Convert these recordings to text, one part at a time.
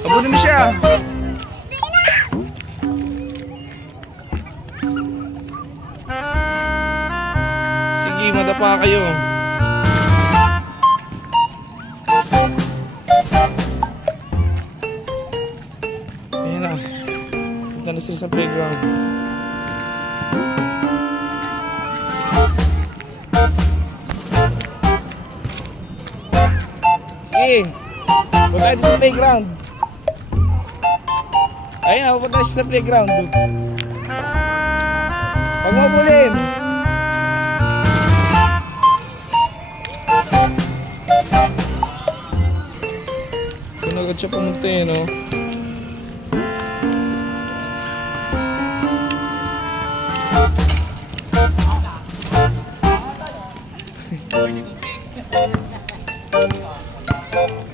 Abunin mo siya. Sige, madapa kayo. Ayan na. Punta na sila sa playground. Sige, punta tayo sa playground. Ayun na, pupunta siya sa playground. Huwag mo pulin. Pinagod siya pumunta eh, no?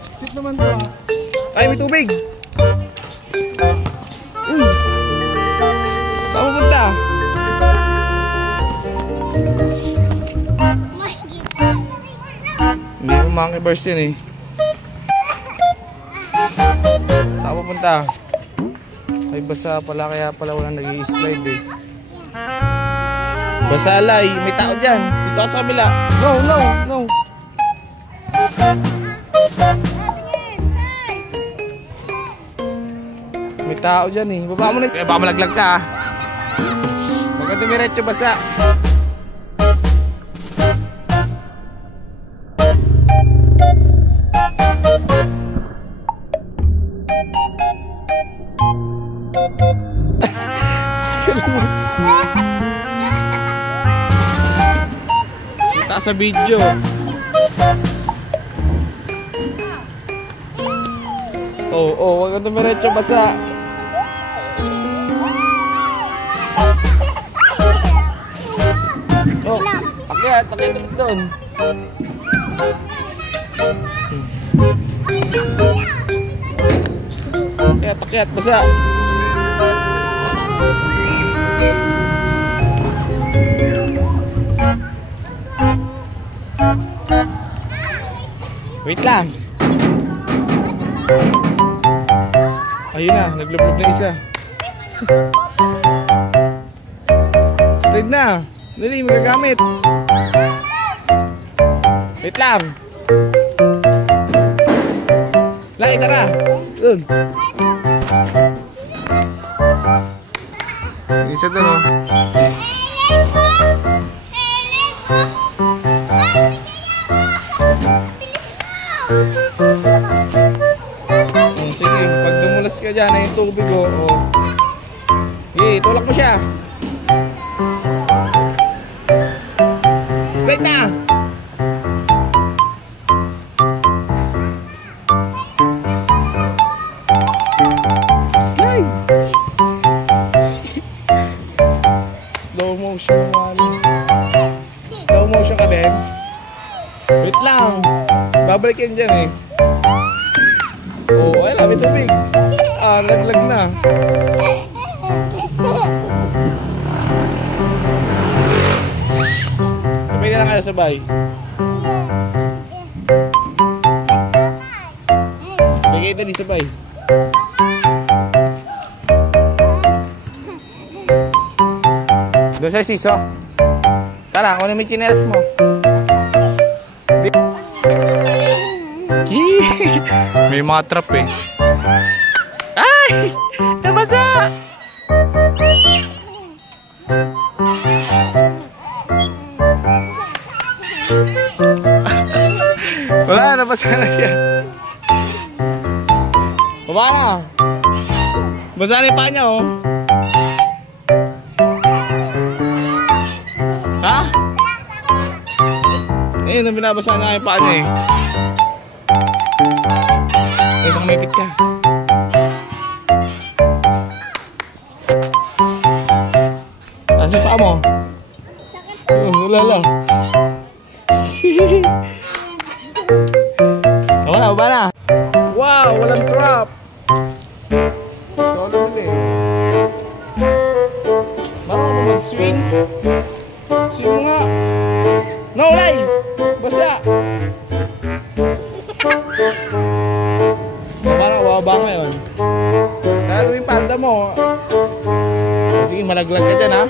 Sit naman to. Ay, may tubig! Saan pupunta? Hindi mo monkey bars yun eh. Saan pupunta? Ay, basa pala, kaya pala walang nag-i-slide eh. Basa alay, may tao dyan. Dito ka sa kabila. No, no, no. May tao dyan eh. Baba mo na. Kaya baka malaglag ka ah. Maganda miretso basa. Kita sa video. Wag ka dumiretso basa. Akyat ulit doon. Akyat, basa. Wait lang. Ayun na, naglublog na isa. Slide na. Dali, magagamit. Wait lang. Laki, tara. Doon. Isa doon, oh. Sige, pag dumulas ka dyan, ay yung tubig, oh. Sige, tulak mo siya. Slide na! Slide! Slow motion naman. Slow motion ka din. Wait lang. Babalik yan dyan eh. Ay, may tubig. Laglag na. Sabay na lang kayo, sabay. Bigay na di sabay. Doon sa siso. Tara, kunin mo yung chinelas mo. May mga trap eh. Ay! Nabasa! Wala, nabasa na siya. Baba na. Basa na yung paa niya, oh. Ha? Ayun, binabasa na yung paa niya eh. Ay, baka may pit ka. Nasa paa mo? Wala lang. Baba na. Wow, walang trap. Solo ulit. Marunong mo mag-swing. Swing nga. No, Lay! Basa! bababa ngayon. Kaya yung panda mo. Sige, malaglag ka dyan, ha?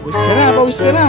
Pawis ka na, pawis ka na.